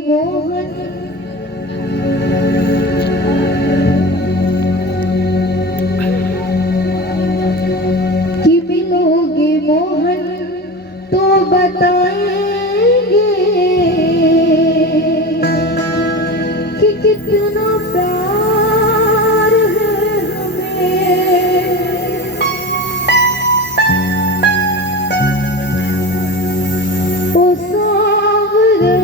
मोहन कि मिलोगे मोहन तो बताएंगे कि कितना प्यार है हमें। ओ सावरे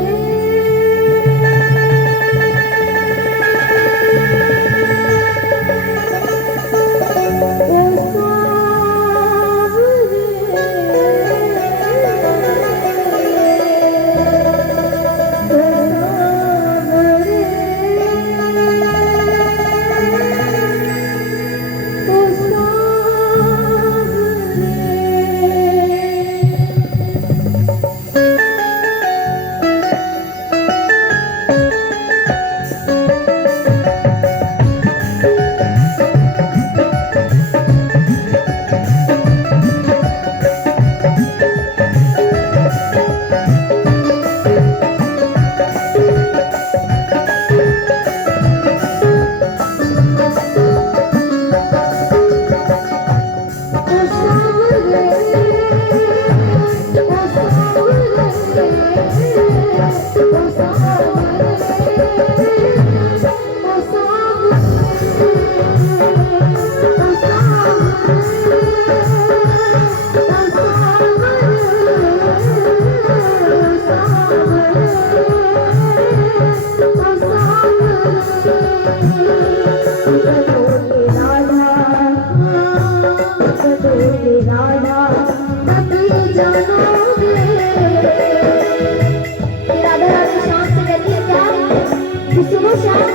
सुनो श्याम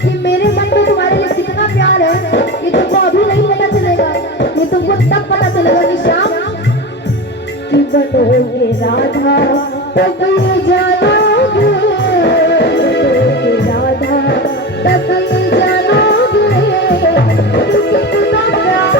कि मेरे मन में तुम्हारे लिए कितना प्यार है ये तुमको अभी नहीं पता चलेगा, ये तुमको तब पता चलेगा कि श्याम कि बनोगे राधा तब ये जानोगे, राधा तब ये जानोगे कि कितना प्यार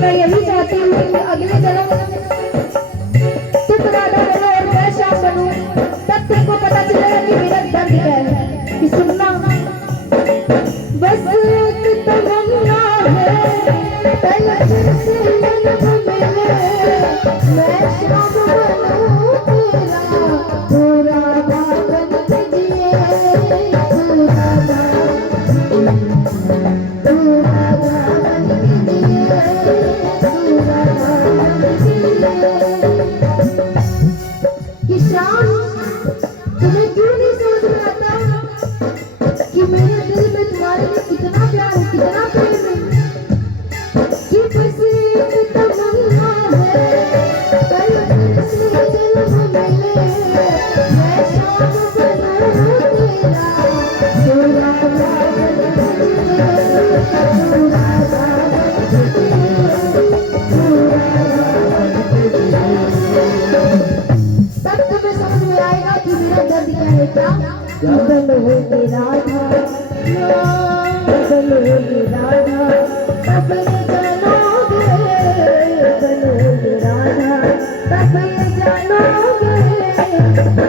मैं यही चाहती हूँ कि अगले जन्म तुम राधा बनो और मैं श्याम बनूं, तब तुमको पता चलेगा कि मेरा दर्द क्या है। कि सुनना बस एक तमन्ना है पहले फिर से जन्म मिले, मैं श्याम बनूं तेरा तू राधा बन के जिए, तू राधा बन के जिए। कि श्याम तुम्हें क्यों नहीं समझ में आता कि मेरे दिल में तुम्हारे लिए कितना प्यार है, कितना प्रेम है। कि बस एक तमन्ना है कल फिर से जन्म मिले, मैं श्याम बनूं तेरा तू राधा बन के जिए, तू राधा बन के जिए। तब तुम्हें समझ में आएगा कि मेरा दर्द क्या है। क्या बनोगे राधा, बनोगे राधा तब ये जानोगे, बनोगे राधा तब ये जानोगे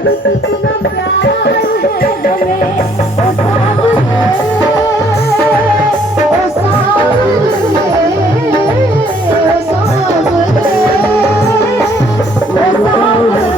कि कितना प्यार है हमें। ओ सावरे, ओ सावरे, ओ सावरे, ओ सावरे।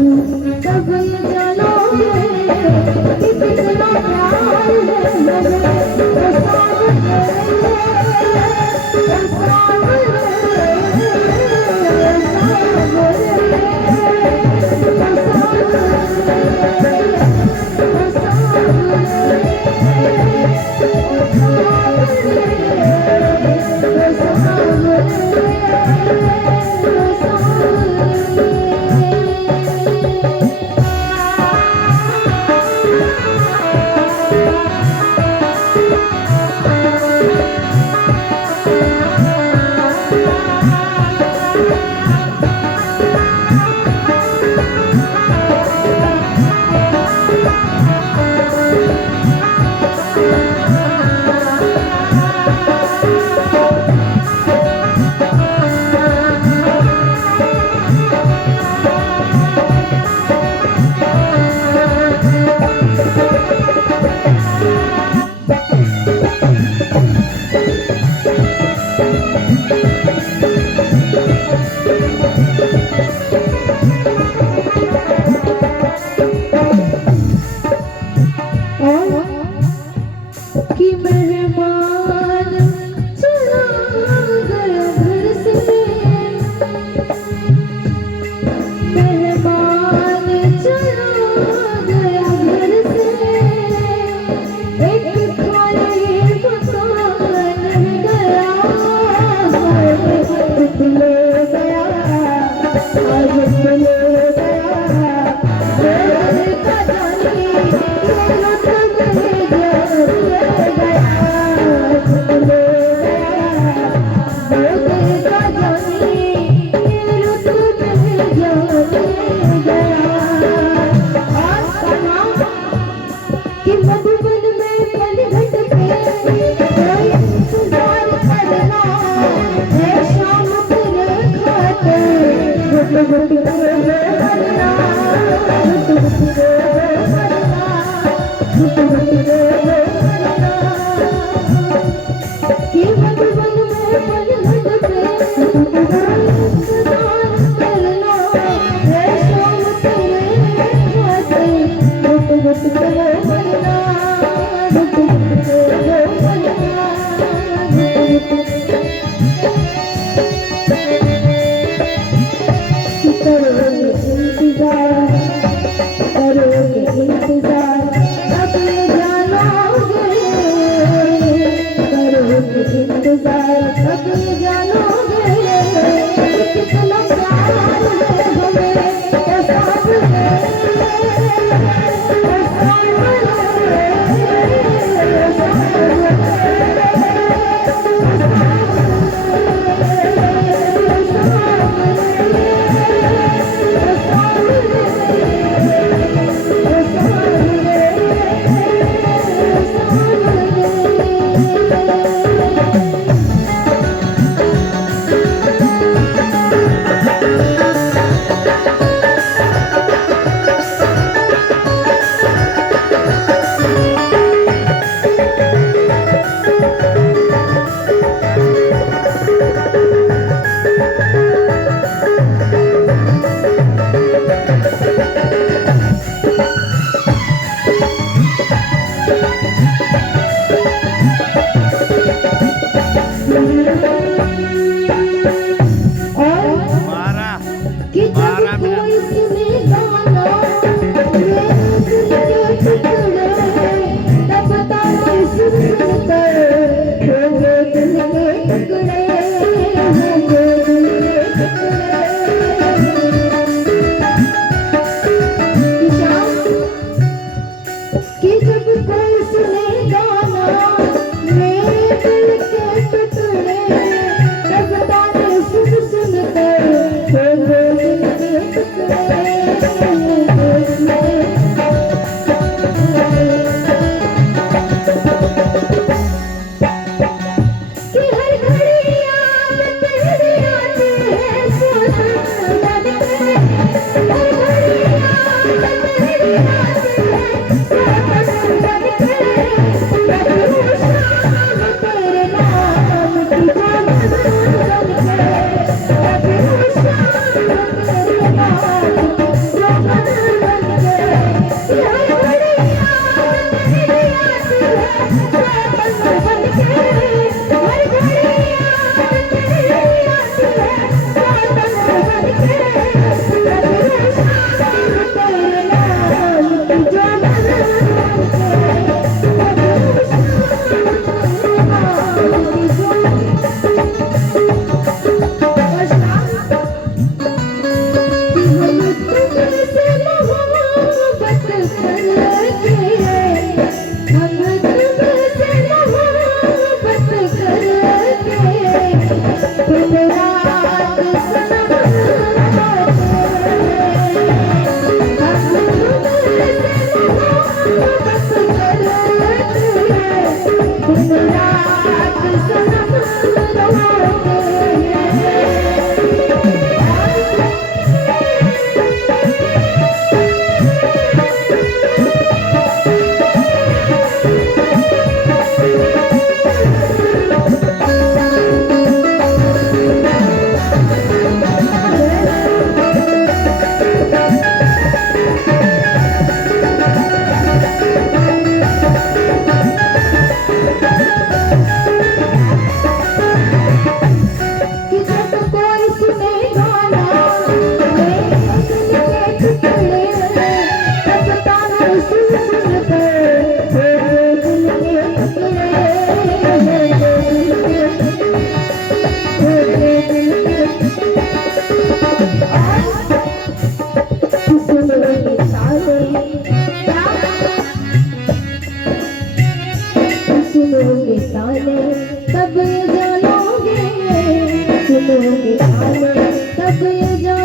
तब ये जानोगे कि कितना प्यार है मेरे ओ सावरे, ओ सावरे, कि मेहमान चला गया घर से, मेहमान चला गया घर से, एक खाली मकान गया, दुख ले गया, आज दुख ले गया, मेरे खजाने कि मधुबन में पलघट पे कोई इंतजार करना है, शाम फिर खाते घुट घुट के मरना, घुट घुट के मरना, घुट घुट के मरना, कि मधुबन में पलघट पे कोई इंतजार करना है, शाम फिर खाते घुट घुट के मरना, घुट घुट के मरना, घुट घुट कि करोगे इंतजार, करोगे इंतजार, अब ये जानोगे, करोगे इंतजार, अब ये जानोगे कि कितना प्यार है हमें ओ सावरे, ओ सावरे, ओ कि जब कोई सुने गाना मेरे दिल के टुकड़े, तब ताने सुन कर होंगे दिल के टुकड़े, होंगे दिल के टुकड़े, कि जब कोई सुने गाना मेरे दिल के टुकड़े, तब ताने सुन कर होंगे दिल के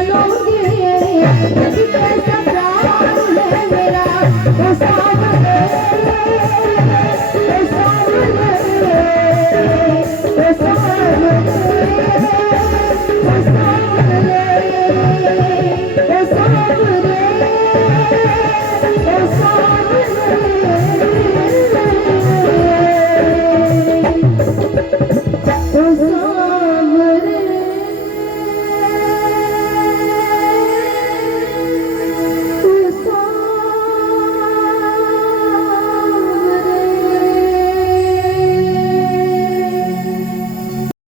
लोगे कि कैसा